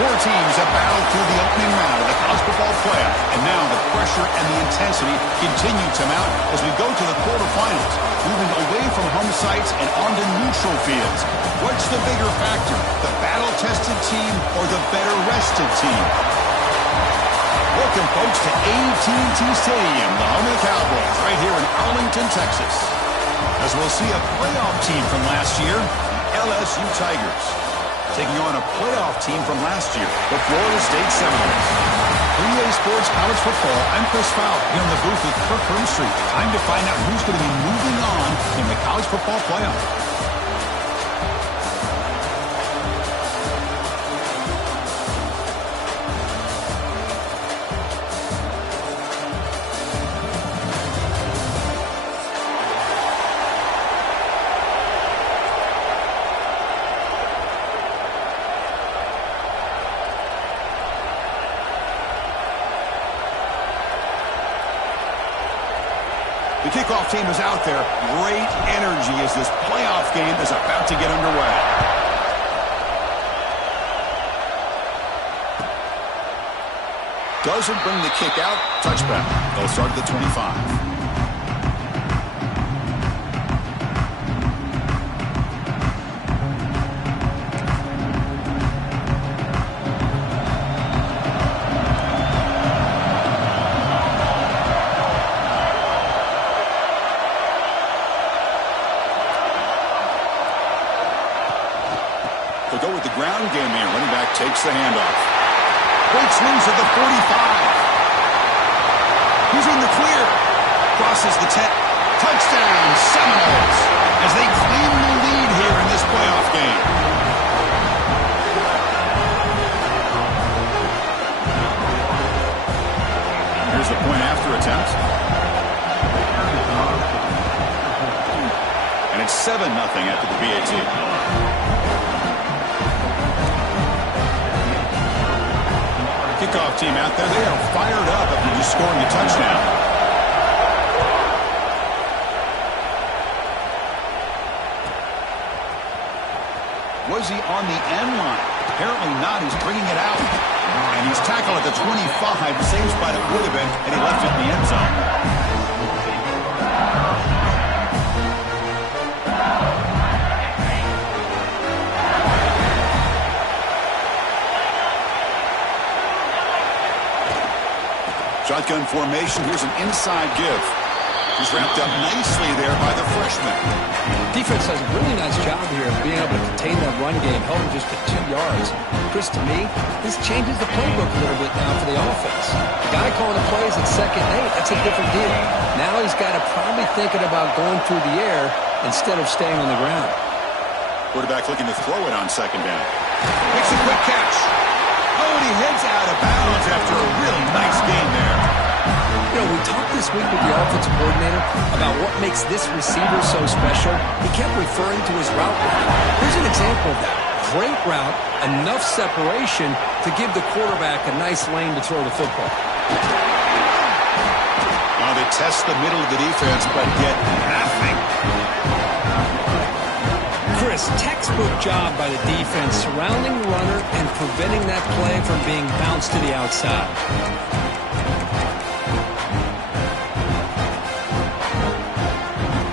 Four teams have battled through the opening round of the college football playoff, and now the pressure and the intensity continue to mount as we go to the quarterfinals, moving away from home sites and onto neutral fields. What's the bigger factor, the battle-tested team or the better-rested team? Welcome, folks, to AT&T Stadium, the home of the Cowboys, right here in Arlington, Texas, as we'll see a playoff team from last year, the LSU Tigers, taking on a playoff team from last year, the Florida State Seminoles. For EA Sports College Football, I'm Chris Fowler, here on the booth with Kirk Hermstreet. Time to find out who's going to be moving on in the college football playoff. The kickoff team is out there. Great energy as this playoff game is about to get underway. Doesn't bring the kick out. Touchback. They'll start at the 25. They'll go with the ground game here. Running back takes the handoff. Breaks loose at the 45. He's in the clear. Crosses the 10. Touchdown, Seminoles, as they claim the lead here in this playoff game. Here's a point after attempt. And it's 7-0 after the PAT. Kickoff team out there. They are fired up after just scoring a touchdown. Was he on the end line? Apparently not. He's bringing it out. And he's tackled at the 25. Same spot it would have been, and he left it in the end zone. Shotgun formation. Here's an inside give. He's wrapped up nicely there by the freshman. Defense does a really nice job here of being able to contain that run game, held him just to 2 yards. Chris, to me, this changes the playbook a little bit now for the offense. The guy calling the plays at 2nd and 8, that's a different deal. Now he's got to probably thinking about going through the air instead of staying on the ground. Quarterback looking to throw it on 2nd down. Makes a quick catch. Oh, and he heads out of bounds after a really nice game there. You know, we talked this week with the offensive coordinator about what makes this receiver so special. He kept referring to his route running. Here's an example of that. Great route, enough separation to give the quarterback a nice lane to throw the football. Now they test the middle of the defense, but get nothing. Chris, textbook job by the defense surrounding the runner and preventing that play from being bounced to the outside.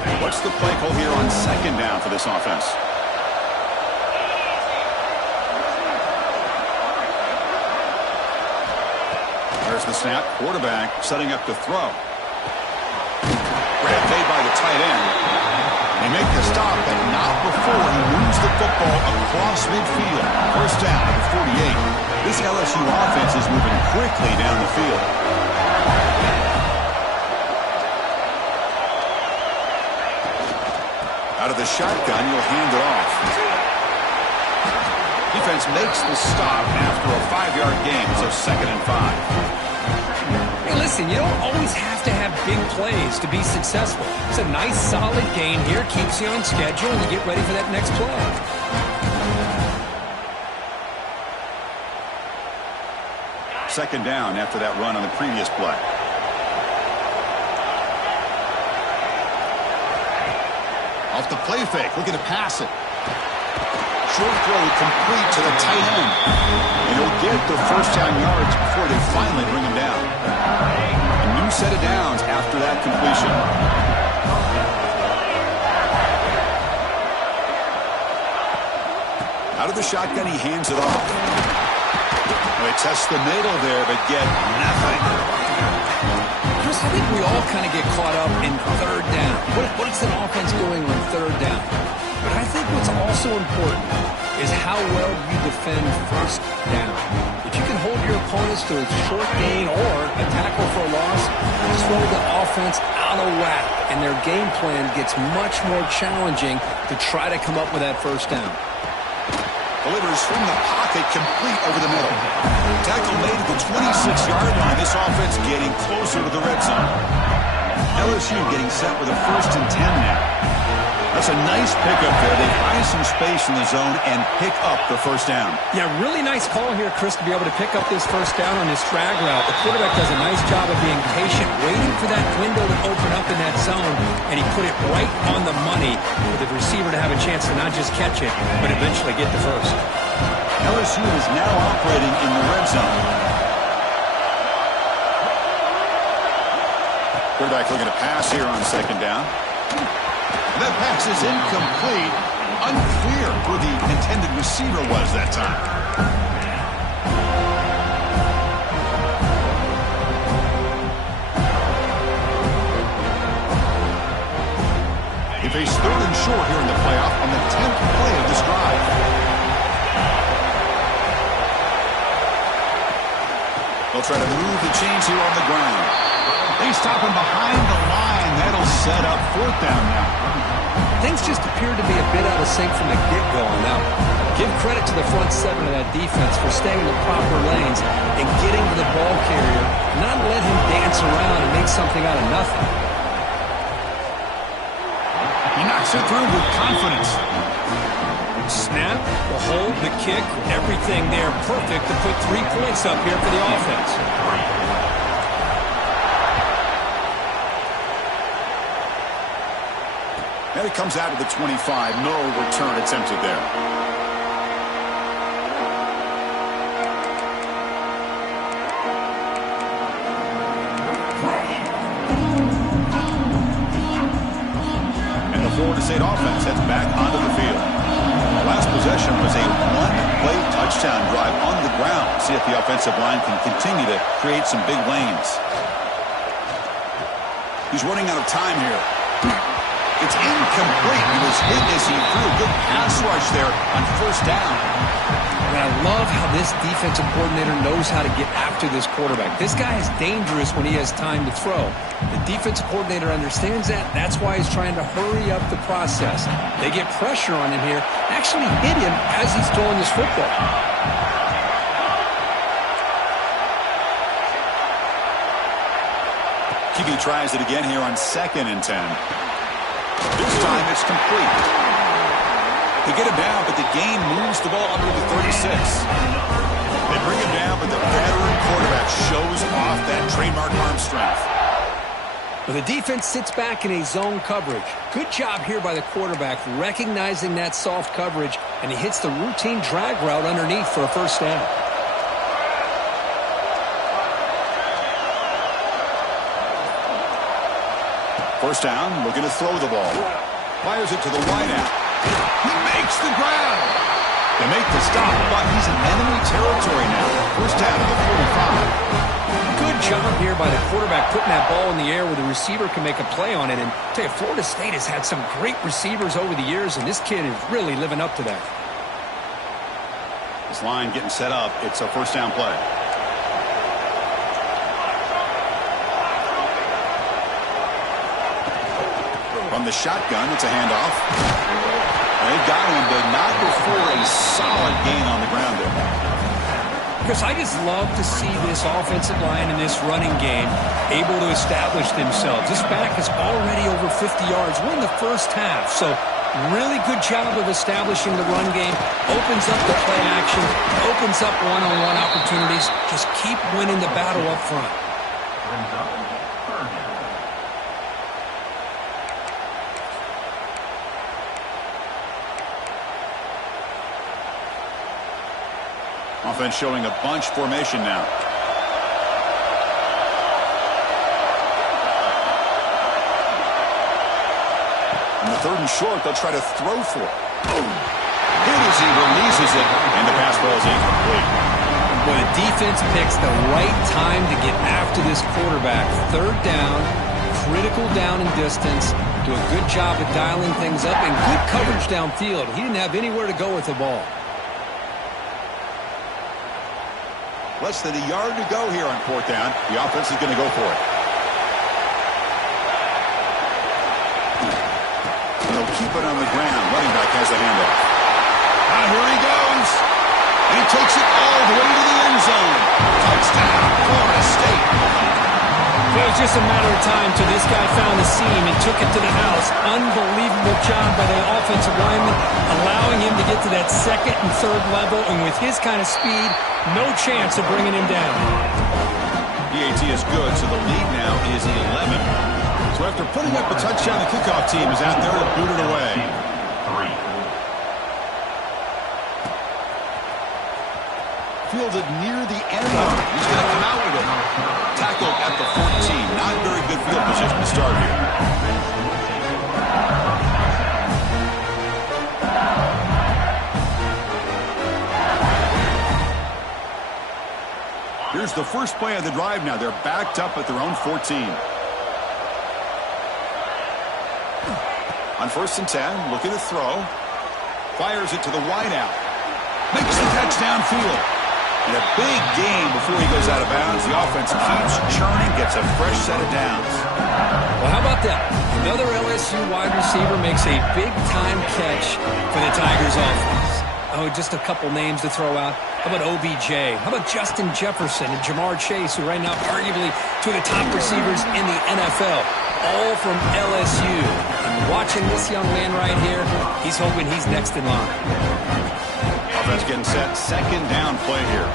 And what's the play call here on 2nd down for this offense? There's the snap. Quarterback setting up to throw. Grab made by the tight end. They make the stop, but not before he moves the football across midfield. First down at the 48. This LSU offense is moving quickly down the field. Out of the shotgun, you'll hand it off. Defense makes the stop after a 5-yard gain, so 2nd and 5. Hey, listen, you don't always have to have big plays to be successful. It's a nice, solid gain here. Keeps you on schedule, and you get ready for that next play. Second down after that run on the previous play. Off the play fake, looking to pass it. short throw complete to the tight end. And he'll get the first down yards before they finally bring him down. A new set of downs after that completion. Out of the shotgun, he hands it off. They test the middle there, but get nothing. Chris, I think we all kind of get caught up in third down. What is an offense doing on third down? But I think what's also important is how well you defend first down. If you can hold your opponents to a short gain or a tackle for a loss, throw the offense out of whack, and their game plan gets much more challenging to try to come up with that first down. Delivers from the pocket, complete over the middle. Tackle made at the 26-yard line. This offense getting closer to the red zone. LSU getting set with a 1st and 10 now. That's a nice pickup there. They find some space in the zone and pick up the first down. Yeah, really nice call here, Chris, to be able to pick up this first down on this drag route. The quarterback does a nice job of being patient, waiting for that window to open up in that zone, and he put it right on the money for the receiver to have a chance to not just catch it, but eventually get the first. LSU is now operating in the red zone. Quarterback looking to pass here on 2nd down. That pass is incomplete. Unclear who the intended receiver was that time. He faced 3rd and short here in the playoff on the 10th play of this drive. They'll try to move the chains here on the ground. They stop him behind the line. That'll set up 4th down now. Things just appeared to be a bit out of sync from the get-go on that one. Give credit to the front 7 of that defense for staying in the proper lanes and getting to the ball carrier, not let him dance around and make something out of nothing. He knocks it through with confidence. Snap, the hold, the kick, everything there perfect to put 3 points up here for the offense. And it comes out of the 25. No return attempted there. And the Florida State offense heads back onto the field. Last possession was a 1-play touchdown drive on the ground. See if the offensive line can continue to create some big lanes. He's running out of time here. It's incomplete. He was hit as he threw. Good pass rush there on 1st down. And I love how this defensive coordinator knows how to get after this quarterback. This guy is dangerous when he has time to throw. The defensive coordinator understands that. That's why he's trying to hurry up the process. They get pressure on him here, actually hit him as he's throwing this football. QB tries it again here on 2nd and 10. This time it's complete. They get him down, but the game moves the ball under the 36. They bring him down, but the veteran quarterback shows off that trademark arm strength. Well, the defense sits back in a zone coverage. Good job here by the quarterback recognizing that soft coverage, and he hits the routine drag route underneath for a first down. First down, looking to throw the ball. Fires it to the wideout. He makes the grab. They make the stop, but he's in enemy territory now. First down at the 45. Good job here by the quarterback putting that ball in the air where the receiver can make a play on it. And I tell you, Florida State has had some great receivers over the years, and this kid is really living up to that. This line getting set up. It's a first down play. From the shotgun, it's a handoff. They've got him, but not before a solid gain on the ground there. Chris, I just love to see this offensive line and this running game able to establish themselves. This back is already over 50 yards. We're in the first half, so really good job of establishing the run game. Opens up the play action, opens up one-on-one opportunities. Just keep winning the battle up front. Offense showing a bunch formation now. On the 3rd and short, they'll try to throw for it. Boom! Hit as he releases it, and the pass ball is incomplete. Boy, the defense picks the right time to get after this quarterback. 3rd down, critical down and distance. Do a good job of dialing things up and good coverage downfield. He didn't have anywhere to go with the ball. Less than a yard to go here on 4th down. The offense is going to go for it. They'll keep it on the ground. Running back has the handoff. Here he goes. And he takes it all the way to the end zone. Touchdown, Florida State. It was just a matter of time till this guy found the seam and took it to the house. Unbelievable job by the offensive lineman, allowing him to get to that 2nd and 3rd level, and with his kind of speed, no chance of bringing him down. PAT is good, so the lead now is 11. So after putting up a touchdown, the kickoff team is out there to boot it away. Fielded near the end line. He's going to come out with it. Tackled at the 14. Not very good field position to start here. Here's the first play of the drive now. They're backed up at their own 14. On 1st and 10, looking to throw. Fires it to the wideout. Makes the catch downfield. And a big gain before he goes out of bounds. The offense keeps churning, gets a fresh set of downs. Well, how about that? Another LSU wide receiver makes a big-time catch for the Tigers offense. Oh, just a couple names to throw out. How about OBJ? How about Justin Jefferson and Jamar Chase, who right now arguably two of the top receivers in the NFL, all from LSU. And watching this young man right here, he's hoping he's next in line. Offense getting set. 2nd down play here.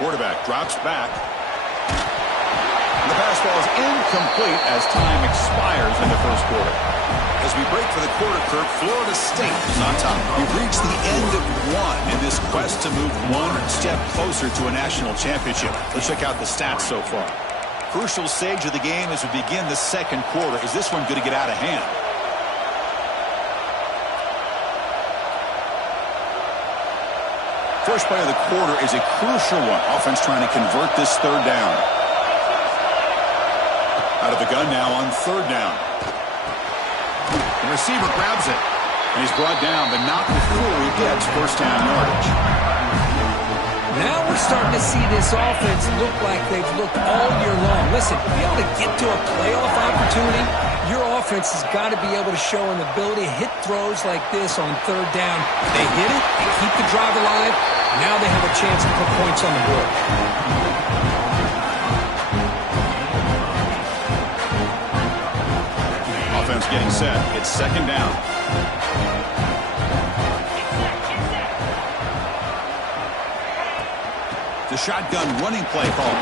Quarterback drops back. And the pass ball is incomplete as time expires in the 1st quarter. As we break for the quarter, Kirk, Florida State is on top. We've reached the end of one in this quest to move one step closer to a national championship. Let's check out the stats so far. Crucial stage of the game as we begin the 2nd quarter. Is this one going to get out of hand? First play of the quarter is a crucial one. Offense trying to convert this 3rd down. Out of the gun now on 3rd down. The receiver grabs it. And he's brought down, but not before he gets 1st down yardage. Now we're starting to see this offense look like they've looked all year long. Listen, to be able to get to a playoff opportunity, your offense has got to be able to show an ability to hit throws like this on 3rd down. They hit it, they keep the drive alive. Now they have a chance to put points on the board. Offense getting set. It's 2nd down. The shotgun running play call.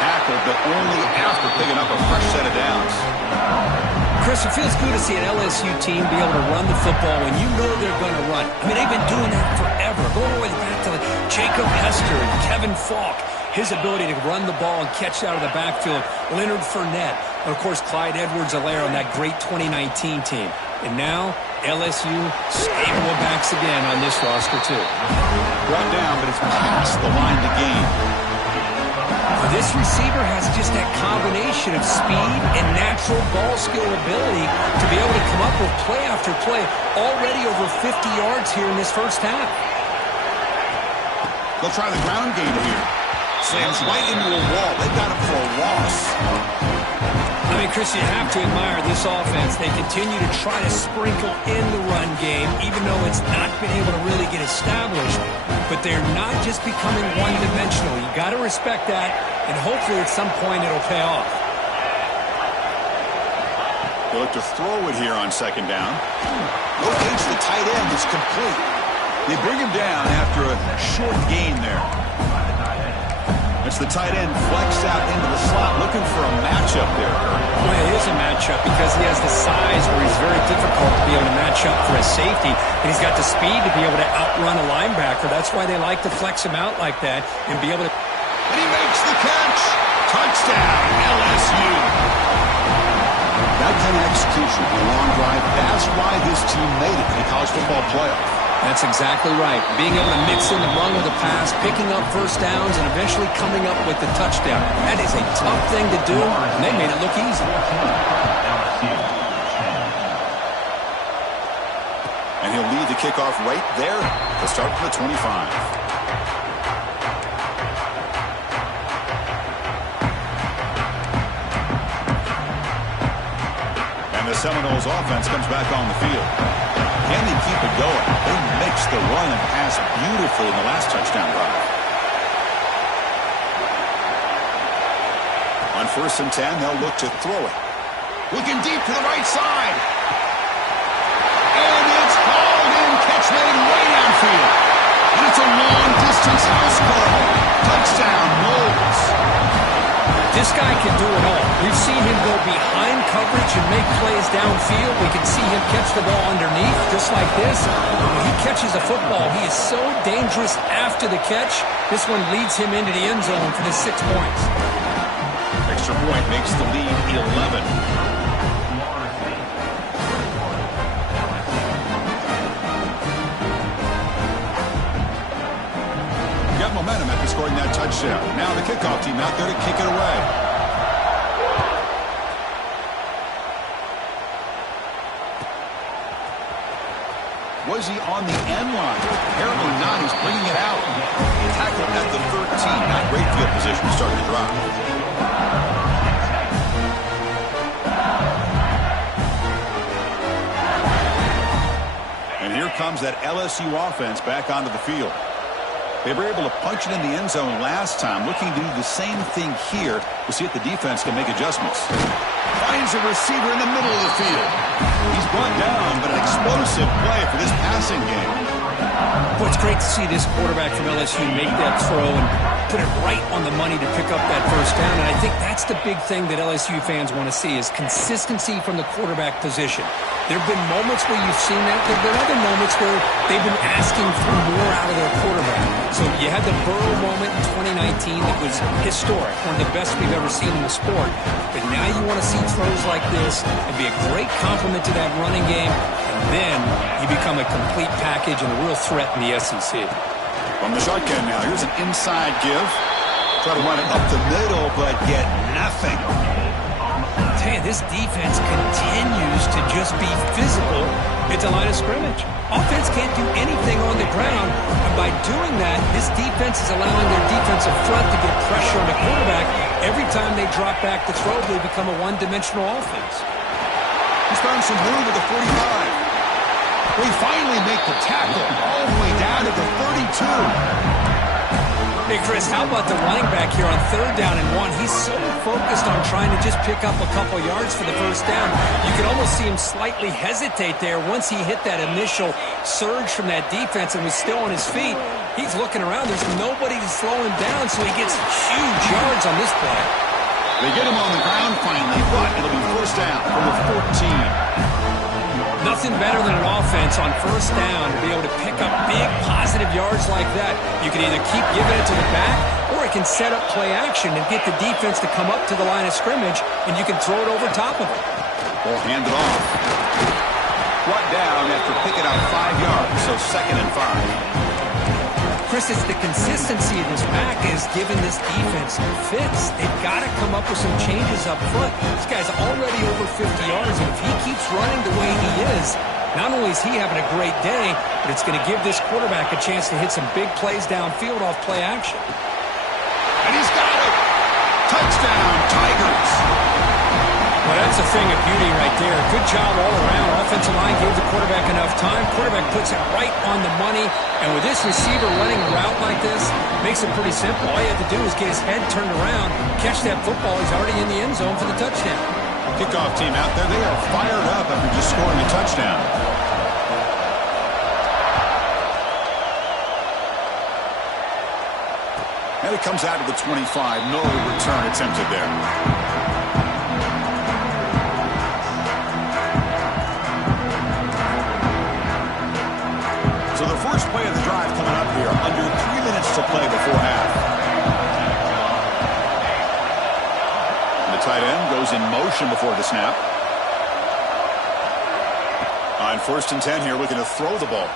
Tackled, but only after picking up a fresh set of downs. Chris, it feels good to see an LSU team be able to run the football when you know they're going to run. I mean, they've been doing that forever. Going all the way back to Jacob Hester and Kevin Falk. His ability to run the ball and catch out of the backfield. Leonard Fournette. And, of course, Clyde Edwards-Helaire on that great 2019 team. And now, LSU stable of backs again on this roster, too. Brought down, but it's past the line to gain. This receiver has just that combination of speed and natural ball skill ability to be able to come up with play after play. Already over 50 yards here in this 1st half. They'll try the ground game here. Slams right into a wall. They've got him for a loss. I mean, Chris, you have to admire this offense. They continue to try to sprinkle in the run game, even though it's not been able to really get established. But they're not just becoming one-dimensional. You got to respect that, and hopefully at some point it'll pay off. They look to throw it here on 2nd down. No gains to the tight end. It's complete. They bring him down after a short gain there. It's the tight end flexed out into the slot, looking for a matchup there, Kurt. Well, it is a matchup because he has the size where he's very difficult to be able to match up for a safety, and he's got the speed to be able to outrun a linebacker. That's why they like to flex him out like that and be able to... And he makes the catch. Touchdown, LSU. That kind of execution on a long drive, that's why this team made it in the college football playoff. That's exactly right. Being able to mix in the run with a pass, picking up first downs, and eventually coming up with the touchdown. That is a tough thing to do, and they made it look easy. And he'll lead the kickoff right there to start for the 25. And the Seminoles offense comes back on the field. Can they keep it going? They mixed the run and pass beautifully in the last touchdown drive. On 1st and 10, they'll look to throw it. Looking deep to the right side. And it's hauled in, catch made way downfield. And it's a long-distance house call. Touchdown, Noles. This guy can do it all. We've seen him go behind coverage and make plays downfield. We can see him catch the ball underneath, just like this. When he catches a football, he is so dangerous after the catch. This one leads him into the end zone for the 6 points. Extra point makes the lead 11. Got momentum after scoring that touchdown. Now the kickoff team out there to kick it away. Was he on the end line? Apparently not. He's bringing it out. Tackled at the 13. Not great field position to start the drive. And here comes that LSU offense back onto the field. They were able to punch it in the end zone last time. Looking to do the same thing here. We'll see if the defense can make adjustments. Finds a receiver in the middle of the field. He's brought down, but an explosive play for this passing game. Well, it's great to see this quarterback from LSU make that throw and put it right on the money to pick up that first down. And I think that's the big thing that LSU fans want to see is consistency from the quarterback position. There have been moments where you've seen that. There have been other moments where they've been asking for more out of their quarterback. So you had the Burrow moment in 2019 that was historic, one of the best we've ever seen in the sport. But now you want to see throws like this and be a great complement to that running game. And then you become a complete package and a real threat in the SEC. From the shotgun now, here's an inside give. Try to run it up the middle, but get nothing. Man, this defense continues to just be physical at the line of scrimmage. Offense can't do anything on the ground, and by doing that, this defense is allowing their defensive front to get pressure on the quarterback. Every time they drop back to throw, they become a one-dimensional offense. He's found some room at the 45. We finally make the tackle all the way down to the 32. Hey, Chris, how about the running back here on 3rd down and 1? He's so focused on trying to just pick up a couple yards for the first down. You could almost see him slightly hesitate there once he hit that initial surge from that defense and was still on his feet. He's looking around. There's nobody to slow him down, so he gets huge yards on this play. They get him on the ground finally, but it'll be 1st down from the 14. Nothing better than an offense on 1st down to be able to pick up big positive yards like that. You can either keep giving it to the back, or it can set up play action and get the defense to come up to the line of scrimmage, and you can throw it over top of it. Or hand it off. Brought down after picking out 5 yards, so 2nd and 5. Chris, it's the consistency of this back is giving this defense fits. They've got to come up with some changes up front. This guy's already over 50 yards, and if he keeps running the way he is, not only is he having a great day, but it's going to give this quarterback a chance to hit some big plays downfield off play action. And he's got it! Touchdown, Tigers! Well, that's a thing of beauty right there. Good job all around. Offensive line gave the quarterback enough time. Quarterback puts it right on the money. And with this receiver running a route like this, makes it pretty simple. All you have to do is get his head turned around, catch that football. He's already in the end zone for the touchdown. Kickoff team out there. They are fired up after just scoring a touchdown. And it comes out of the 25. No return attempted there. So the first play of the drive coming up here. Under 3 minutes to play before half. The tight end goes in motion before the snap. On 1st and 10 here, looking to throw the ball.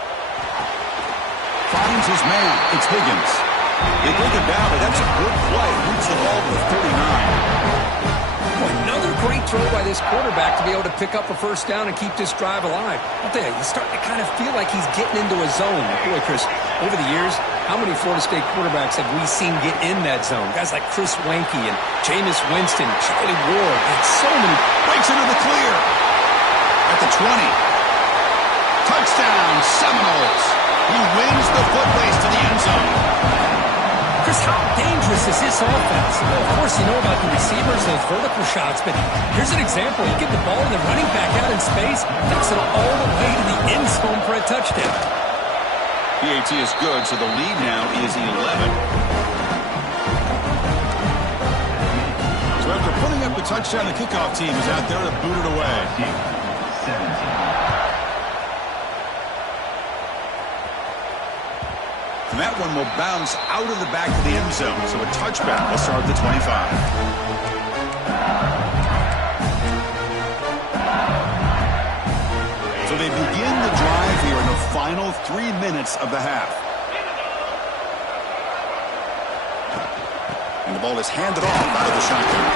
Finds his man. It's Higgins. They break it down, but that's a good play. Roots the ball to the 39. Boy, another great throw by this quarterback to be able to pick up a first down and keep this drive alive. I'll tell you, he's starting to kind of feel like he's getting into a zone. Boy, Chris, over the years, how many Florida State quarterbacks have we seen get in that zone? Guys like Chris Wenke and Jameis Winston, Charlie Ward, and so many. Breaks into the clear. At the 20. Touchdown, Seminoles. He wins the foot race to the end zone. Chris, how dangerous is this offense? Well, of course, you know about the receivers, those vertical shots, but here's an example. You get the ball to the running back out in space, takes it all the way to the end zone for a touchdown. PAT is good, so the lead now is 11. So after putting up the touchdown, the kickoff team is out there to boot it away. And that one will bounce out of the back of the end zone. So a touchback will start at the 25. So they begin the drive here in the final 3 minutes of the half. And the ball is handed off out of the shotgun.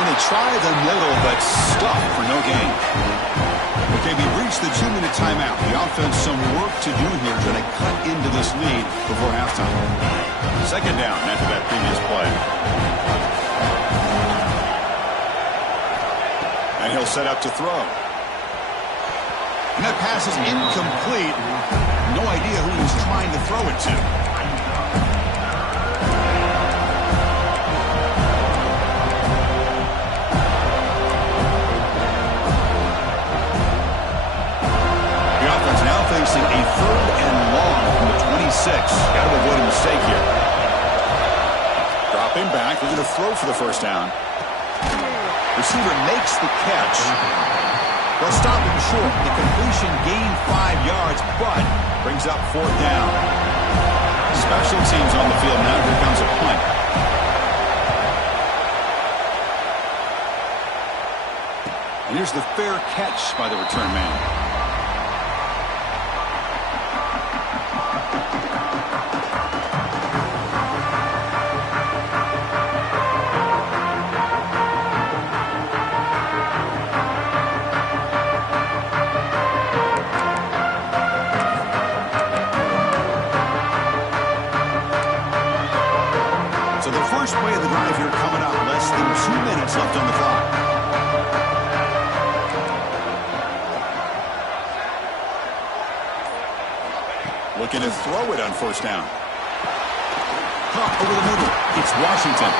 And they try the middle, but stuck for no gain. Okay, we've reached the 2-minute timeout. The offense some work to do here, trying to cut into this lead before halftime. Second down after that previous play. And he'll set up to throw. And that pass is incomplete. No idea who he was trying to throw it to. Facing a 3rd and long from the 26. Got to avoid a mistake here. Dropping back, looking to throw for the first down. Receiver makes the catch. They'll stop him short. The completion gained 5 yards, but brings up 4th down. Special teams on the field now. Here comes a punt. And here's the fair catch by the return man. First play of the drive here coming up. Less than 2 minutes left on the clock. Looking to throw it on 1st down. Caught over the middle. It's Washington.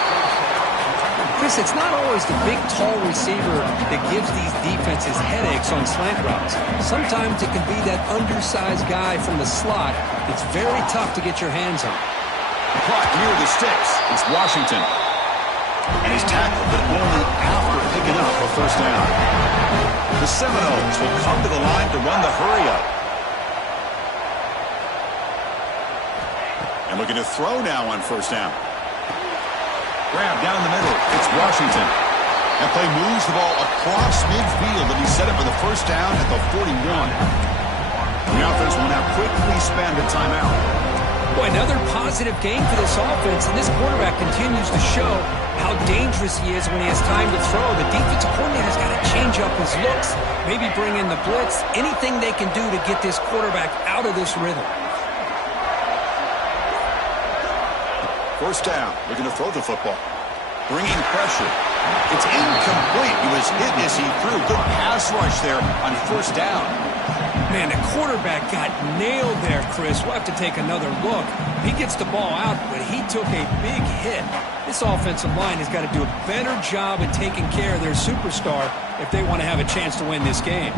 Chris, it's not always the big, tall receiver that gives these defenses headaches on slant routes. Sometimes it can be that undersized guy from the slot that's very tough to get your hands on. Caught near the sticks. It's Washington. And he's tackled, but only after picking up a first down. The Seminoles will come to the line to run the hurry-up. And looking to throw now on 1st down. Grab down the middle. It's Washington. That play moves the ball across midfield, and he set it for the first down at the 41. The offense will now quickly spend a timeout. Boy, another positive game for this offense, and this quarterback continues to show how dangerous he is when he has time to throw. The defensive coordinator's got to change up his looks, maybe bring in the blitz, anything they can do to get this quarterback out of this rhythm. First down, looking to throw the football. Bringing pressure. It's incomplete. He was hit as he threw. Good pass rush there on 1st down. Man, the quarterback got nailed there, Chris. We'll have to take another look. He gets the ball out, but he took a big hit. This offensive line has got to do a better job at taking care of their superstar if they want to have a chance to win this game.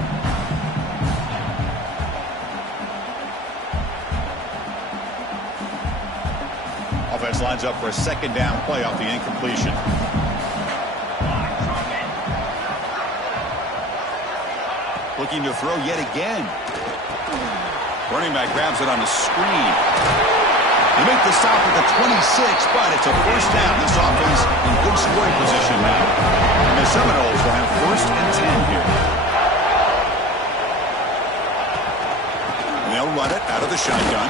Offense lines up for a second down play off the incompletion. Looking to throw yet again. Running back grabs it on the screen. They make the stop at the 26, but it's a first down. This offense in good scoring position now. And the Seminoles will have first and 10 here. They'll run it out of the shotgun.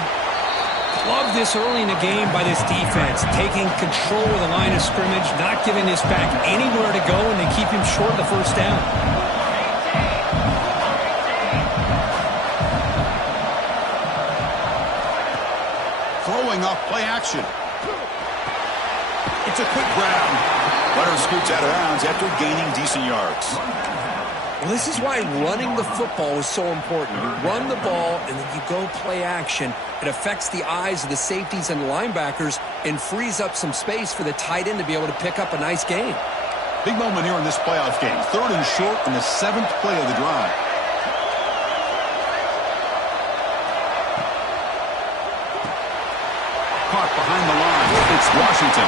Love this early in the game by this defense, taking control of the line of scrimmage, not giving this back anywhere to go, and they keep him short of the first down. Throwing off play action. It's a quick grab. Runner scoots out of bounds after gaining decent yards. Well, this is why running the football is so important. You run the ball, and then you go play action. It affects the eyes of the safeties and linebackers and frees up some space for the tight end to be able to pick up a nice gain. Big moment here in this playoff game. 3rd and short in the 7th play of the drive. Caught behind the line. It's Washington.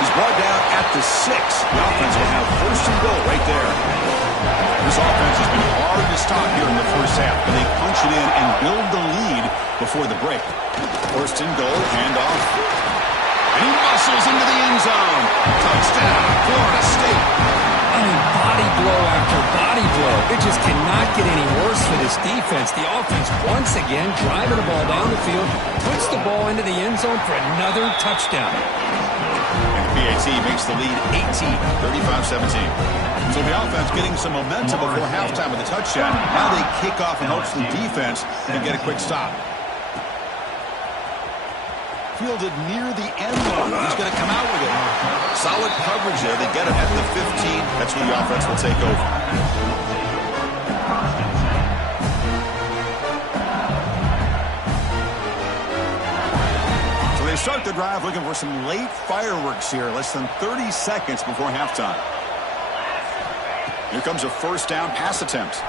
He's brought down at the 6. The offense will have first and goal right there. This offense has been hard to stop here in the first half, but they punch it in and build the lead before the break. First and goal, handoff. And he muscles into the end zone. Touchdown, Florida State. I mean, body blow after body blow. It just cannot get any worse for this defense. The offense, once again, driving the ball down the field, puts the ball into the end zone for another touchdown. And the PAT makes the lead 18, 35-17. So the offense getting some momentum before halftime with a touchdown. Now they kick off and hopes the defense can get a quick stop. Fielded near the end line. He's going to come out with it. Solid coverage there. They get it at the 15. That's where the offense will take over. So they start the drive looking for some late fireworks here. Less than 30 seconds before halftime. Here comes a first down pass attempt.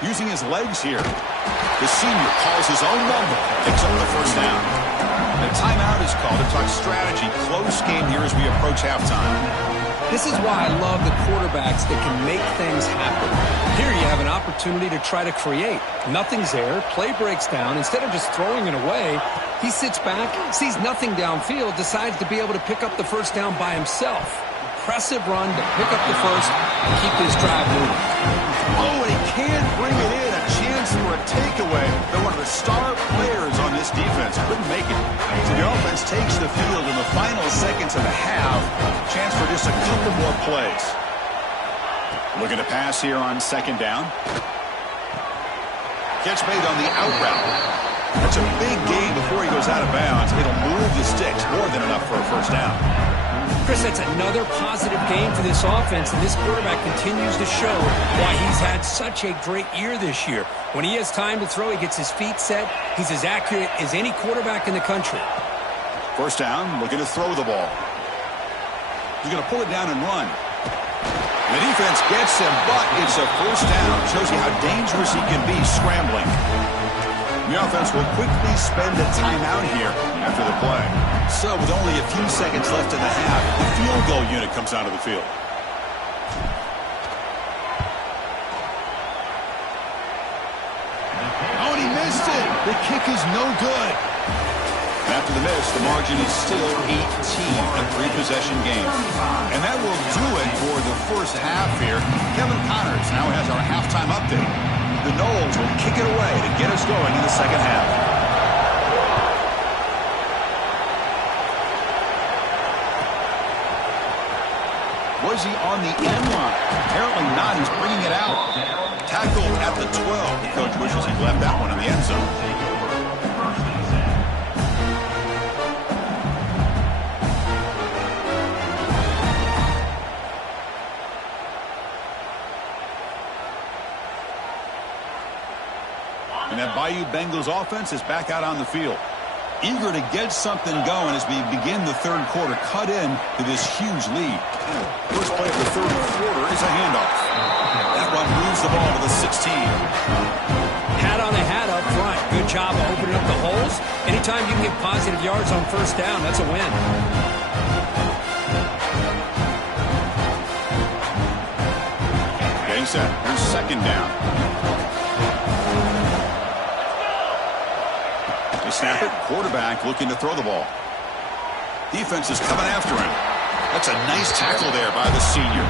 Using his legs here. The senior calls his own number. Picks up the first down. The timeout is called to talk strategy. Close game here as we approach halftime. This is why I love the quarterbacks that can make things happen. Here you have an opportunity to try to create. Nothing's there. Play breaks down. Instead of just throwing it away, he sits back, sees nothing downfield, decides to be able to pick up the first down by himself. Impressive run to pick up the first and keep this drive moving. Oh, and he can't bring it in. A chance for a takeaway. They're one of the star players on this defense. Couldn't make it. So the offense takes the field in the final seconds of the half. Chance for just a couple more plays. Looking to pass here on second down. Catch made on the out route. That's a big gain before he goes out of bounds. It'll move the sticks more than enough for a first down. Chris, that's another positive game for this offense, and this quarterback continues to show why he's had such a great year this year. When he has time to throw, he gets his feet set. He's as accurate as any quarterback in the country. First down, looking to throw the ball. He's going to pull it down and run. The defense gets him, but it's a first down. Shows you how dangerous he can be scrambling. The offense will quickly spend a timeout here after the play. So with only a few seconds left in the half, the field goal unit comes out of the field. Oh, and he missed it. The kick is no good. After the miss, the margin is still 18, a 3-possession game. And that will do it for the first half here. Kevin Connors now has our halftime update. The Noles will kick it away to get us going in the second half. Was he on the end line? Apparently not. He's bringing it out. Tackled at the 12. Coach wishes he'd left that one in the end zone. And that Bayou Bengals offense is back out on the field. Eager to get something going as we begin the third quarter. Cut in to this huge lead. First play of the third quarter is a handoff. That one moves the ball to the 16. Hat on the hat up front. Good job of opening up the holes. Anytime you can get positive yards on first down, that's a win. Getting set. Here's second down. They snap it. Quarterback looking to throw the ball. Defense is coming after him. That's a nice tackle there by the senior.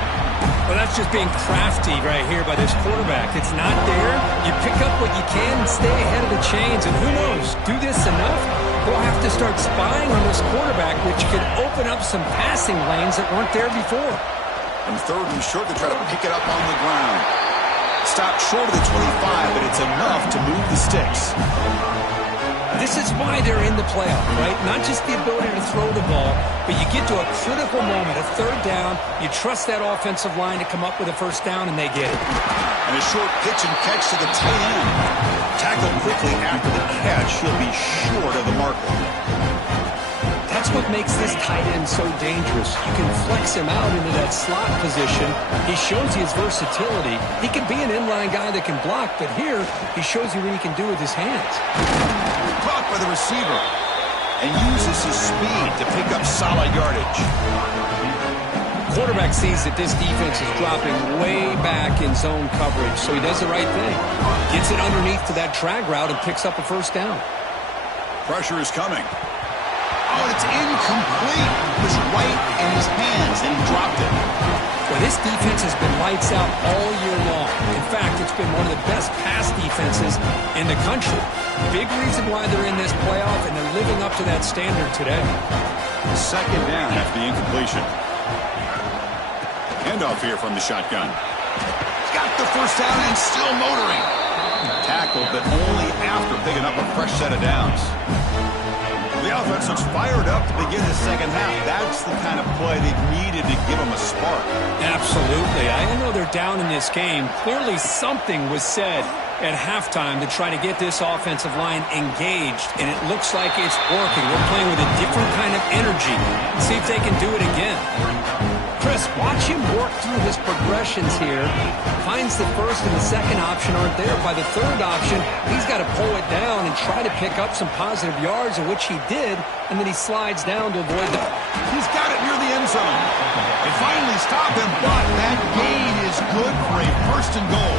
Well, that's just being crafty right here by this quarterback. It's not there. You pick up what you can and stay ahead of the chains. And who knows, do this enough, they'll have to start spying on this quarterback, which could open up some passing lanes that weren't there before. And third and short, they try to pick it up on the ground. Stop short of the 25, but it's enough to move the sticks. This is why they're in the playoff, right? Not just the ability to throw the ball, but you get to a critical moment, a third down, you trust that offensive line to come up with a first down, and they get it. And a short pitch and catch to the tight end. Tackled quickly after the catch, he'll be short of the marker. That's what makes this tight end so dangerous. You can flex him out into that slot position. He shows you his versatility. He can be an inline guy that can block, but here he shows you what he can do with his hands. Caught by the receiver and uses his speed to pick up solid yardage. Quarterback sees that this defense is dropping way back in zone coverage, so he does the right thing. Gets it underneath to that drag route and picks up a first down. Pressure is coming. Oh, it's incomplete. It was right in his hands, and he dropped it. Well, this defense has been lights out all year long. In fact, it's been one of the best pass defenses in the country. Big reason why they're in this playoff, and they're living up to that standard today. Second down after the incompletion. Handoff here from the shotgun. Got the first down and still motoring. Tackled, but only after picking up a fresh set of downs. The offense looks fired up to begin the second half. That's the kind of play they've needed to give them a spark. Absolutely. I know they're down in this game. Clearly something was said at halftime to try to get this offensive line engaged, and it looks like it's working. They're playing with a different kind of energy. Let's see if they can do it again. Chris, watch him work through his progressions here. Finds the first and the second option aren't there. By the third option, he's got to pull it down and try to pick up some positive yards, of which he did, and then he slides down to avoid that. He's got it near the end zone. They finally stop him, but that gain is good for a first and goal.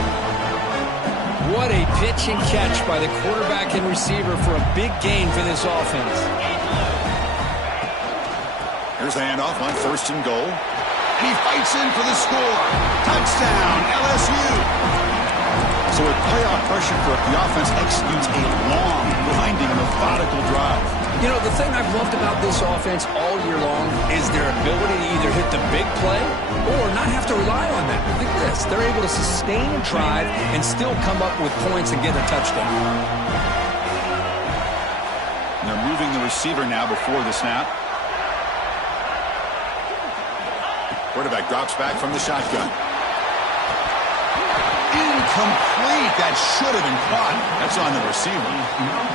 What a pitch and catch by the quarterback and receiver for a big gain for this offense. Here's the handoff on first and goal. And he fights in for the score. Touchdown, LSU. So with playoff pressure grip, the offense executes a long, grinding, methodical drive. You know, the thing I've loved about this offense all year long is their ability to either hit the big play or not have to rely on that. Look at this. They're able to sustain a drive and still come up with points and get a touchdown. And they're moving the receiver now before the snap. Quarterback drops back from the shotgun. Incomplete. That should have been caught. That's on the receiver.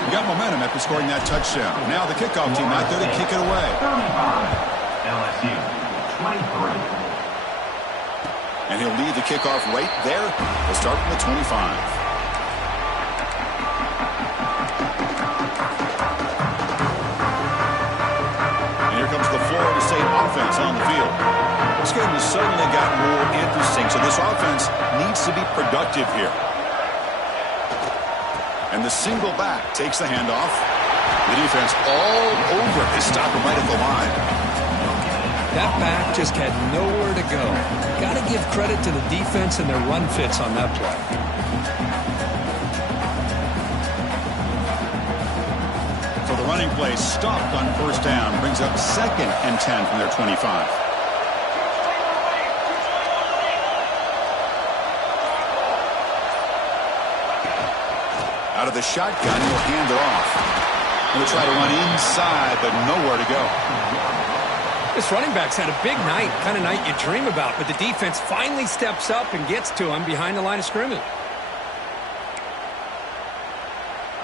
He got momentum after scoring that touchdown. Now the kickoff team out there to kick it away. LSU 23. And he'll leave the kickoff right there. We'll start from the 25. The Florida State offense on the field. This game has suddenly gotten more interesting, so this offense needs to be productive here. And the single back takes the handoff. The defense all over it. They stop him right at the line. That back just had nowhere to go. Got to give credit to the defense and their run fits on that play. Running play stopped on first down. Brings up second and 10 from their 25. Out of the shotgun, he'll hand it off. He'll try to run inside, but nowhere to go. This running back's had a big night, kind of night you dream about, but the defense finally steps up and gets to him behind the line of scrimmage.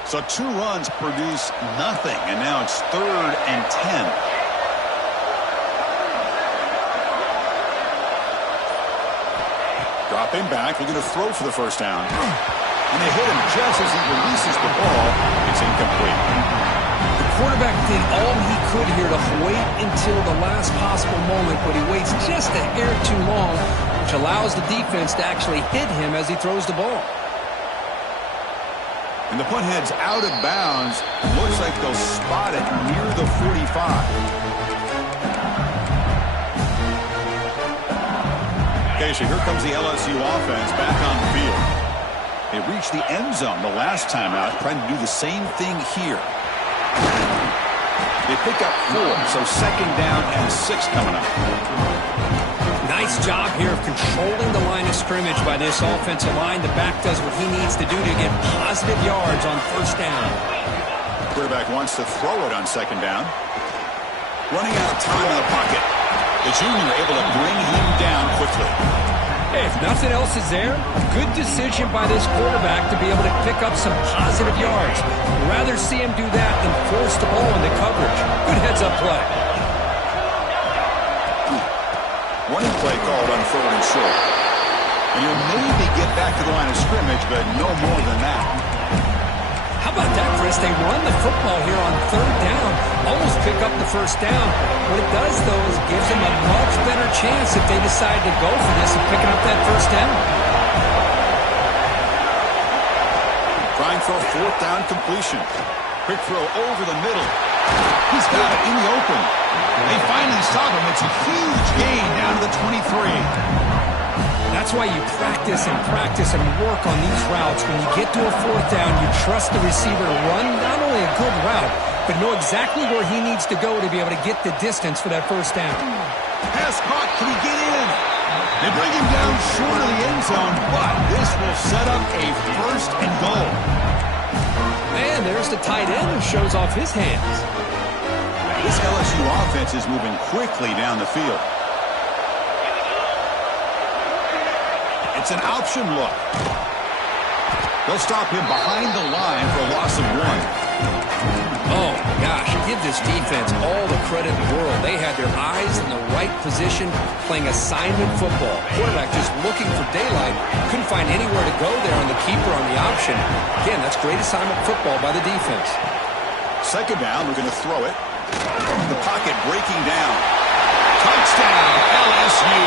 So 2 runs produce nothing, and now it's 3rd and 10. Dropping back, looking to throw for the first down. And they hit him just as he releases the ball. It's incomplete. The quarterback did all he could here to wait until the last possible moment, but he waits just a hair too long, which allows the defense to actually hit him as he throws the ball. And the punt heads out of bounds. Looks like they'll spot it near the 45. Okay, so here comes the LSU offense back on the field. They reached the end zone the last time out, trying to do the same thing here. They pick up 4, so second down and 6 coming up. Nice job here of controlling the line of scrimmage by this offensive line. The back does what he needs to do to get positive yards on first down. Quarterback wants to throw it on second down. Running out of time in the pocket. The junior able to bring him down quickly. Hey, if nothing else is there, good decision by this quarterback to be able to pick up some positive yards. I'd rather see him do that than force the ball into coverage. Good heads-up play. Running play called on 3rd and short. And he'll maybe get back to the line of scrimmage, but no more than that. How about that, Chris? They run the football here on 3rd down, almost pick up the first down. What it does, though, is it gives them a much better chance if they decide to go for this of picking up that first down. Trying for a 4th down completion. Quick throw over the middle. He's got it in the open. They finally stop him. It's a huge gain down to the 23. That's why you practice and work on these routes. When you get to a 4th down, you trust the receiver to run not only a good route, but know exactly where he needs to go to be able to get the distance for that first down. Pass caught. Can he get in? They bring him down short of the end zone, but this will set up a 1st and goal. And there's the tight end who shows off his hands. This LSU offense is moving quickly down the field. It's an option look. They'll stop him behind the line for a loss of 1. Oh, gosh, give this defense all the credit in the world. They had their eyes in the right position, playing assignment football. Quarterback just looking for daylight. Couldn't find anywhere to go there on the keeper on the option. Again, that's great assignment football by the defense. Second down, we're going to throw it. The pocket breaking down. Touchdown, LSU,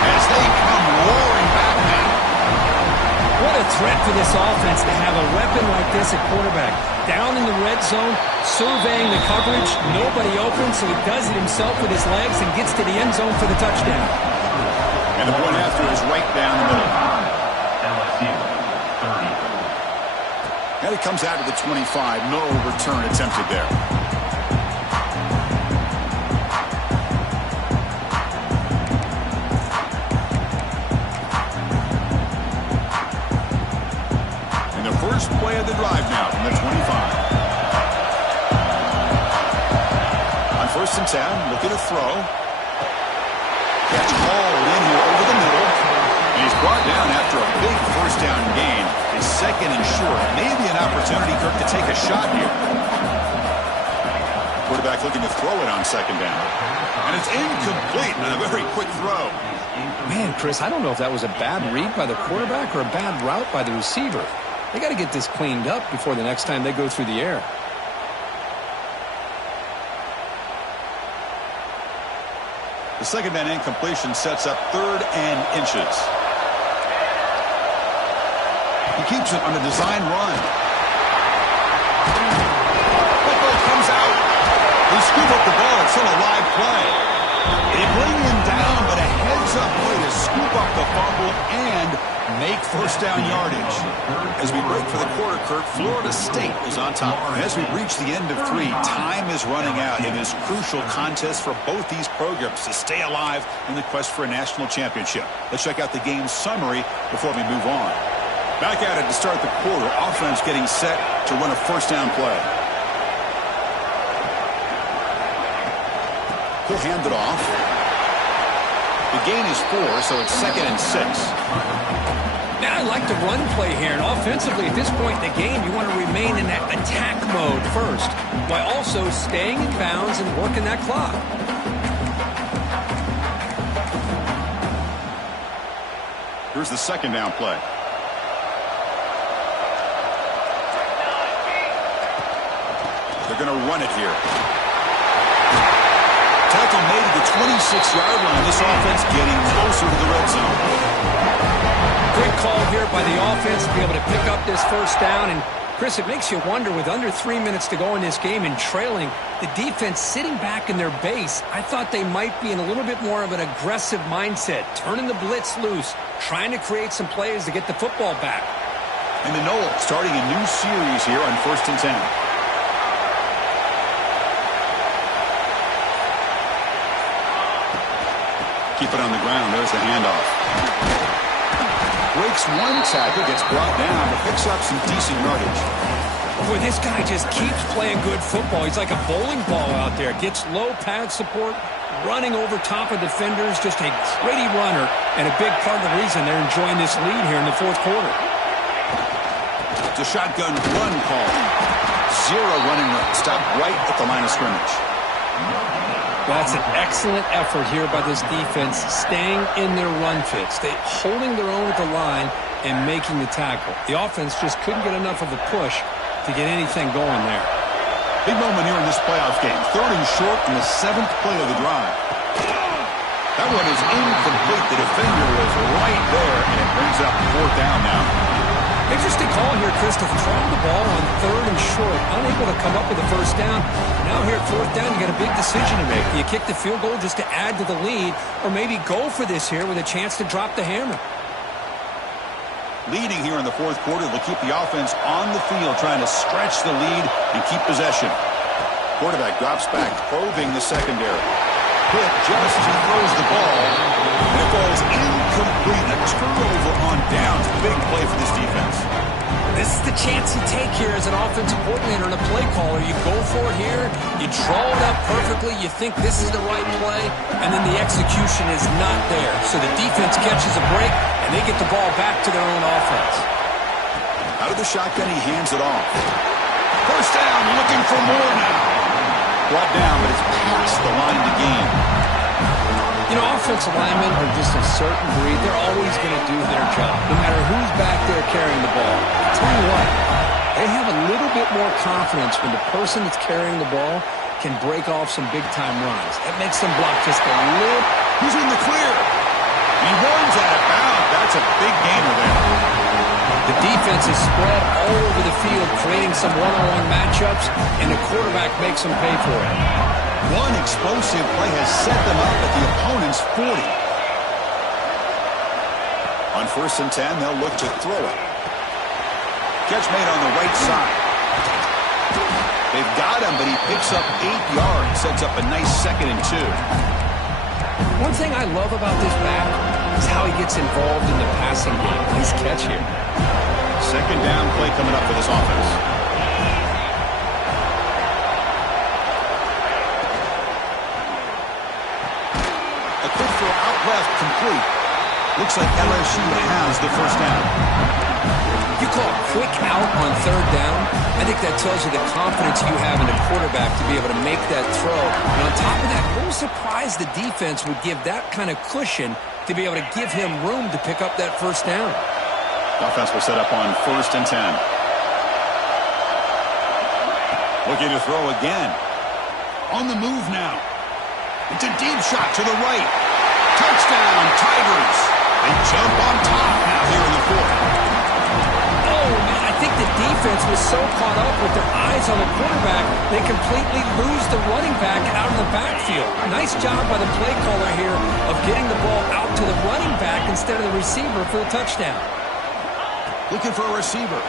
as they come roaring back now. What a threat for this offense to have a weapon like this at quarterback. Down in the red zone, surveying the coverage, nobody open, so he does it himself with his legs and gets to the end zone for the touchdown. And the point after is right down the middle. LSU, 30. And it comes out to the 25. No return attempted there. First play of the drive now from the 25. On 1st and 10, looking to throw. Catch hauled in here over the middle. And he's brought down after a big 1st down gain. It's 2nd and short. Maybe an opportunity, Kirk, to take a shot here. Quarterback looking to throw it on 2nd down. And it's incomplete on a very quick throw. Man, Chris, I don't know if that was a bad read by the quarterback or a bad route by the receiver. They got to get this cleaned up before the next time they go through the air. The 2nd down incompletion sets up 3rd and inches. He keeps it on a design run. Football comes out. They scoop up the ball. It's still a live play. They bring him down, but a heads-up play to scoop up the fumble and make 1st down yardage. As we break for the quarter, Kirk, Florida State is on top. And as we reach the end of 3, time is running out in this crucial contest for both these programs to stay alive in the quest for a national championship. Let's check out the game summary before we move on. Back at it to start the quarter. Offense getting set to run a 1st down play. He'll hand it off. The gain is 4, so it's 2nd and 6. Now I like the run play here, and offensively at this point in the game, you want to remain in that attack mode first, while also staying in bounds and working that clock. Here's the 2nd down play. They're going to run it here. Tackle made at the 26-yard line. This offense getting closer to the red zone. Great call here by the offense to be able to pick up this first down. And, Chris, it makes you wonder, with under 3 minutes to go in this game and trailing, the defense sitting back in their base, I thought they might be in a little bit more of an aggressive mindset, turning the blitz loose, trying to create some plays to get the football back. And the Noles starting a new series here on 1st and 10. Keep it on the ground. There's the handoff. Breaks one tackle, gets brought down, but picks up some decent yardage. Boy, this guy just keeps playing good football. He's like a bowling ball out there. Gets low pad support, running over top of defenders. Just a gritty runner, and a big part of the reason they're enjoying this lead here in the fourth quarter. It's a shotgun run call. Zero running room. Stopped right at the line of scrimmage. Well, that's an excellent effort here by this defense, staying in their run fits, holding their own at the line and making the tackle. The offense just couldn't get enough of a push to get anything going there. Big moment here in this playoff game. 3rd and short in the 7th play of the drive. That one is incomplete. The defender was right there, and it brings up 4th down now. Interesting call here, Chris, to throw the ball on 3rd and short, unable to come up with a first down. Now here at 4th down, you got a big decision to make. Do you kick the field goal just to add to the lead, or maybe go for this here with a chance to drop the hammer? Leading here in the 4th quarter, they'll keep the offense on the field, trying to stretch the lead and keep possession. Quarterback drops back, probing the secondary. Hit just as he throws the ball, and it falls incomplete. A turnover on downs. Big play for this defense. This is the chance you take here as an offensive coordinator and a play caller. You go for it here, you draw it up perfectly, you think this is the right play, and then the execution is not there. So the defense catches a break, and they get the ball back to their own offense. Out of the shotgun, he hands it off. First down, looking for more now. Brought down, but it's past the line to gain. You know, offensive linemen are just a certain breed. They're always going to do their job, no matter who's back there carrying the ball. I'll tell you what, they have a little bit more confidence when the person that's carrying the ball can break off some big-time runs. That makes them block just a little. Who's in the clear? He runs out of bounds. That's a big gainer there. The defense is spread all over the field, creating some one-on-one matchups, and the quarterback makes them pay for it. One explosive play has set them up at the opponent's 40. On 1st and 10, they'll look to throw it. Catch made on the right side. They've got him, but he picks up 8 yards, sets up a nice 2nd and 2. One thing I love about this back is how he gets involved in the passing game. Nice catch here. 2nd down play coming up for this offense. A quick throw out left, complete. Looks like LSU has the first down. You call a quick out on 3rd down, I think that tells you the confidence you have in the quarterback to be able to make that throw. And on top of that, a little surprised the defense would give that kind of cushion to be able to give him room to pick up that first down. Offense will set up on 1st and 10. Looking to throw again. On the move now. It's a deep shot to the right. Touchdown, Tigers. They jump on top now here in the 4th. Oh, man, I think the defense was so caught up with their eyes on the quarterback, they completely lose the running back out of the backfield. Nice job by the play caller here of getting the ball out to the running back instead of the receiver for the touchdown. Looking for a receiver.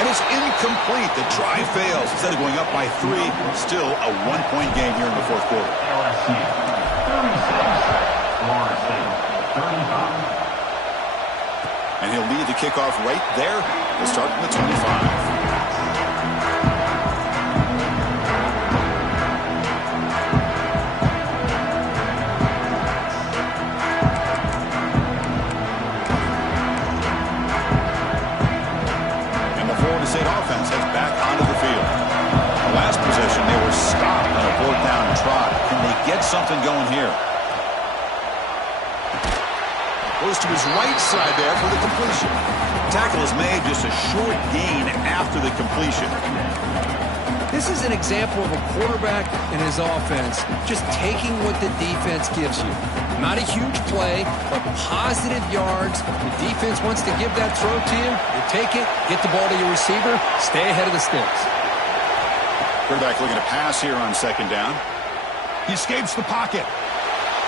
And it's incomplete. The try fails. Instead of going up by 3, still a 1-point game here in the 4th quarter. LSU 36, Florida State 35. And he'll lead the kickoff right there. We'll start from the 25. State offense heads back onto the field. The last possession, they were stopped on a 4th down try. Can they get something going here? Goes to his right side there for the completion. Tackle is made, just a short gain after the completion. This is an example of a quarterback and his offense just taking what the defense gives you. Not a huge play, but positive yards. The defense wants to give that throw to you. You take it, get the ball to your receiver, stay ahead of the sticks. Quarterback looking to pass here on second down. He escapes the pocket.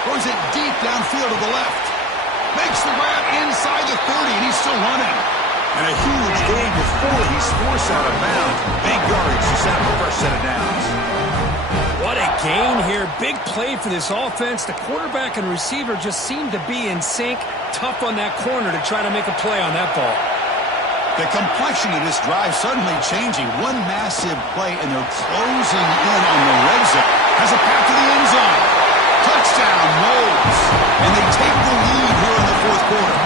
Throws it deep downfield to the left. Makes the grab inside the 30, and he's still running. And a huge gain before he's forced out of bounds. Big yardage to set up the first set of downs. What a gain here. Big play for this offense. The quarterback and receiver just seem to be in sync. Tough on that corner to try to make a play on that ball. The complexion of this drive suddenly changing. One massive play, and they're closing in on the red zone. Has a path to the end zone. Touchdown, Knowles. And they take the lead here in the fourth quarter.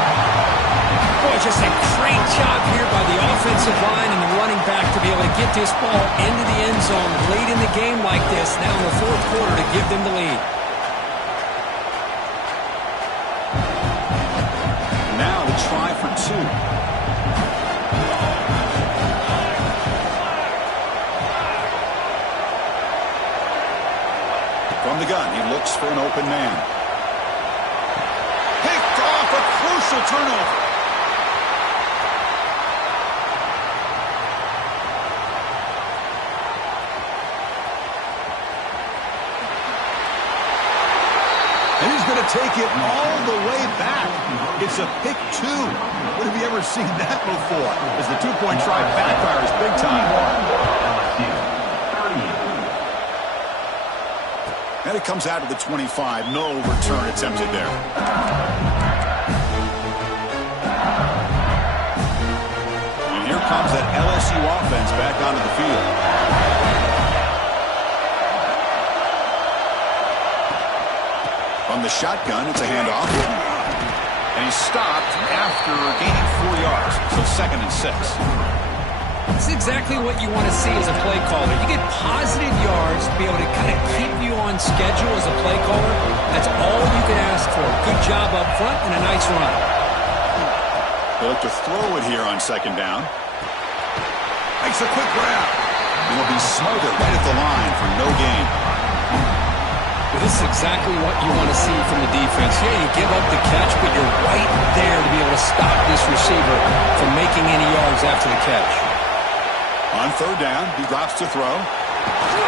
Boy, just a great job here by the offensive line and the running back to be able to get this ball into the end zone late in the game like this, now in the fourth quarter, to give them the lead. Now a try for two. From the gun, he looks for an open man. Picked off, a crucial turnover. And he's going to take it all the way back. It's a pick two. When have you ever seen that before? As the two-point try backfires big time. And it comes out of the 25. No return attempted there. And here comes that LSU offense back onto the field. From the shotgun, it's a handoff. And he's stopped after gaining 4 yards. So 2nd and 6. It's exactly what you want to see as a play caller. You get positive yards to be able to kind of keep you on schedule as a play caller. That's all you can ask for. Good job up front and a nice run. They look to throw it here on second down. Makes a quick grab. And will be smothered right at the line for no gain. Well, this is exactly what you want to see from the defense. Yeah, you give up the catch, but you're right there to be able to stop this receiver from making any yards after the catch. On third down, he drops to throw.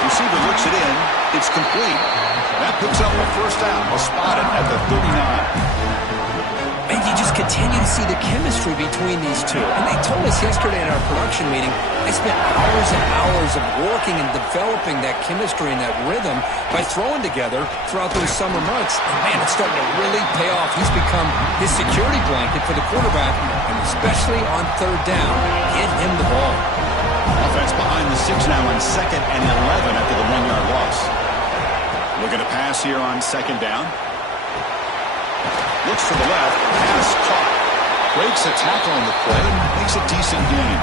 Receiver looks it in. It's complete. That picks up a first down. We'll spot it at the 39. And you just continue to see the chemistry between these two. And they told us yesterday in our production meeting, they spent hours and hours of working and developing that chemistry and that rhythm by throwing together throughout those summer months. And man, it's starting to really pay off. He's become his security blanket for the quarterback, and especially on third down, get him the ball. Offense behind the 6 now on 2nd and 11 after the 1-yard loss. Looking to pass here on second down. Looks to the left. Pass caught. Breaks a tackle on the play and makes a decent gain.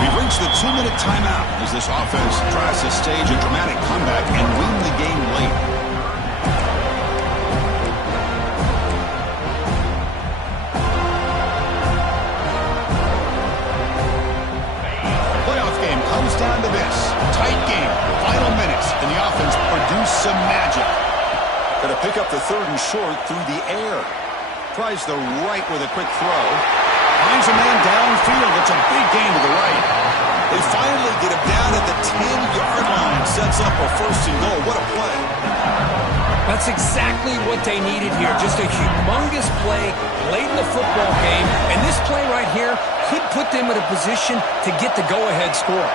We've reached the 2-minute timeout as this offense tries to stage a dramatic comeback and win the game late. Comes down to this. Tight game. Final minutes. And the offense produced some magic. Going to pick up the 3rd and short through the air. Tries the right with a quick throw. Finds a man downfield. It's a big gain to the right. They finally get him down at the 10-yard line. Sets up a 1st and goal. What a play. That's exactly what they needed here. Just a humongous play late in the football game. And this play right here could put them in a position to get the go-ahead score.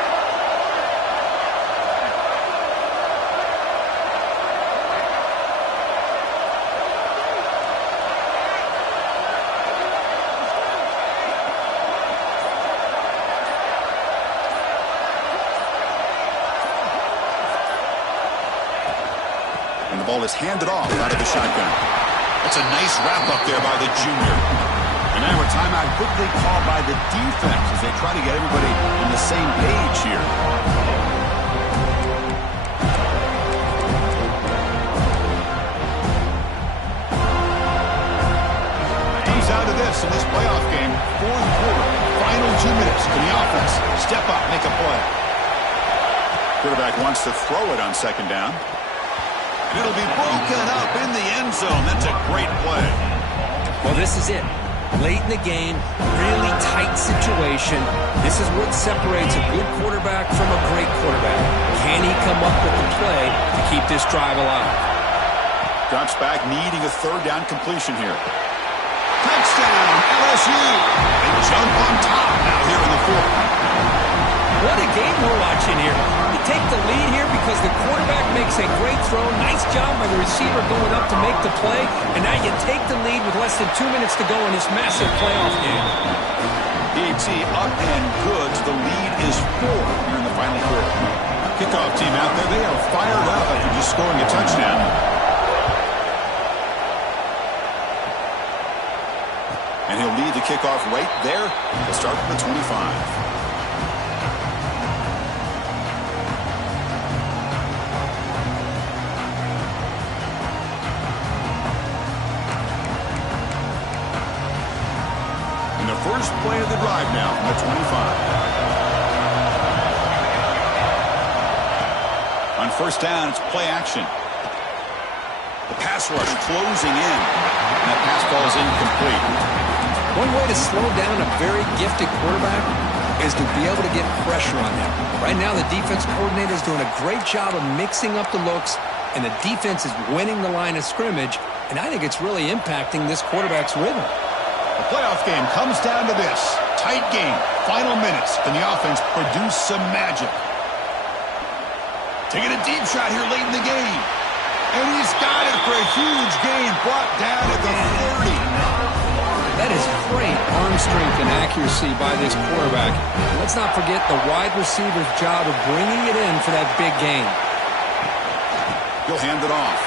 And the ball is handed off out of the shotgun. That's a nice wrap-up there by the junior. And now a timeout quickly called by the defense as they try to get everybody on the same page here. Comes Quarterback wants to throw it on second down. And it'll be broken up in the end zone. That's a great play. Well, this is it. Late in the game, really tight situation. This is what separates a good quarterback from a great quarterback. Can he come up with the play to keep this drive alive? Drops back, needing a third down completion here. Touchdown, LSU. They jump on top now here in the fourth. What a game we're watching here. You take the lead here because the quarterback makes a great throw. Nice job by the receiver going up to make the play. And now you take the lead with less than 2 minutes to go in this massive playoff game. DT up and good. The lead is 4 here in the final quarter. Kickoff team out there. They are fired up after just scoring a touchdown. And he'll lead the kickoff right there to start from the 25. First play of the drive now from the 25. On first down, it's play action. The pass rush closing in. And that pass ball is incomplete. One way to slow down a very gifted quarterback is to be able to get pressure on him. Right now, the defense coordinator is doing a great job of mixing up the looks, and the defense is winning the line of scrimmage, and I think it's really impacting this quarterback's rhythm. The playoff game comes down to this. Tight game. Final minutes. Can the offense produce some magic? Taking a deep shot here late in the game. And he's got it for a huge gain. Brought down at the 30. That is great arm strength and accuracy by this quarterback. Let's not forget the wide receiver's job of bringing it in for that big gain. He'll hand it off.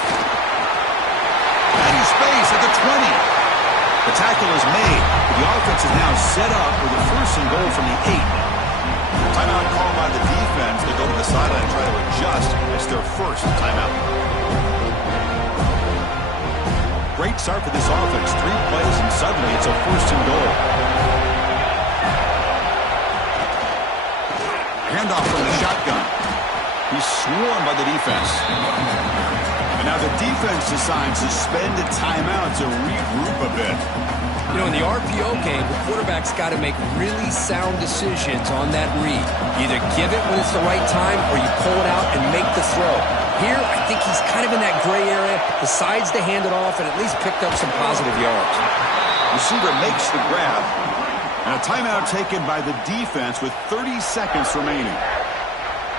Plenty of space at the 20. The tackle is made, but the offense is now set up with a first and goal from the 8. Timeout called by the defense. They go to the sideline and try to adjust. It's their first timeout. Great start for this offense. 3 plays, and suddenly it's a first and goal. Handoff from the shotgun. He's swarmed by the defense. And now the defense decides to spend a timeout to regroup a bit. You know, in the RPO game, the quarterback's got to make really sound decisions on that read. Either give it when it's the right time or you pull it out and make the throw. Here, I think he's kind of in that gray area, decides to hand it off and at least picked up some positive yards. Receiver makes the grab. And a timeout taken by the defense with 30 seconds remaining.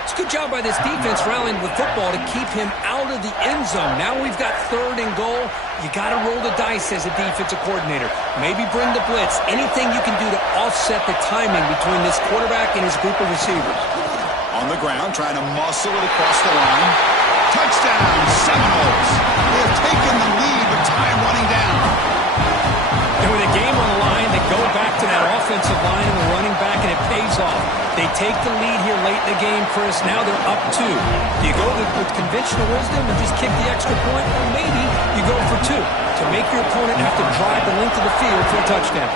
It's a good job by this defense rallying the football to keep him out of the end zone. Now we've got 3rd and goal. You got to roll the dice as a defensive coordinator. Maybe bring the blitz. Anything you can do to offset the timing between this quarterback and his group of receivers. On the ground, trying to muscle it across the line. Touchdown, Seminoles. They have taken the lead with time running down. And with a game on the line, they go back to that offensive line and the running back, and it pays off. They take the lead here late in the game, Chris. Now they're up 2. Do you go with conventional wisdom and just kick the extra point? Or maybe you go for 2 to make your opponent have to drive the length of the field for a touchdown.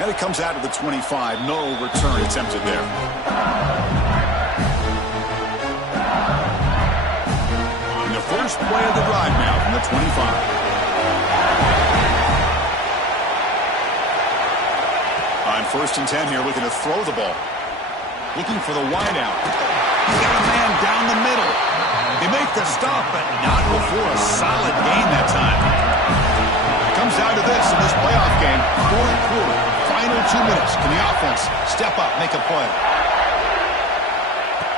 And it comes out of the 25. No return attempted there. In the first play of the drive now from the 25. On 1st and 10 here, looking to throw the ball. Looking for the wideout. He's got a man down the middle. They make the stop, but not before a solid gain that time. Comes down to this in this playoff game. 4th quarter, final 2 minutes. Can the offense step up, make a play?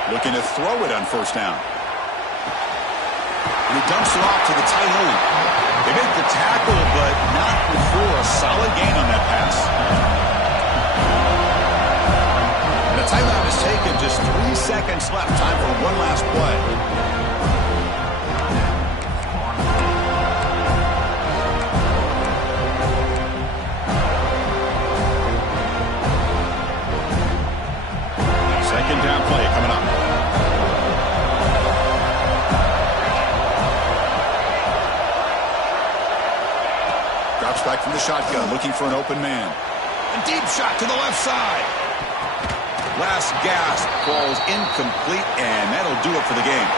Looking to throw it on 1st down. And he dumps it off to the tight end. They make the tackle, but not before a solid gain on that pass. The timeout is taken. Just 3 seconds left. Time for one last play. Second down play coming up. Drops back from the shotgun, looking for an open man. A deep shot to the left side. last gasp falls incomplete, and that'll do it for the game.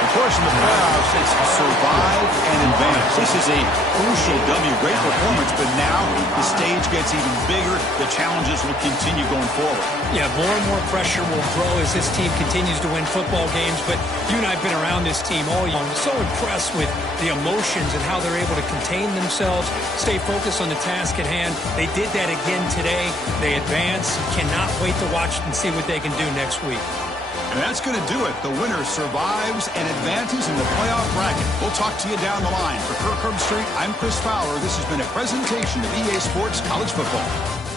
Of course, in the playoffs, it's survive and advance. This is a crucial W. Great performance, but now the stage gets even bigger. The challenges will continue going forward. Yeah, more and more pressure will grow as this team continues to win football games. But you and I have been around this team all year. I'm so impressed with the emotions and how they're able to contain themselves, stay focused on the task at hand. They did that again today. They advance. Cannot wait to watch and see what they can do next week. And that's going to do it. The winner survives and advances in the playoff bracket. We'll talk to you down the line. For Kirk Herbstreit, I'm Chris Fowler. This has been a presentation of EA Sports College Football.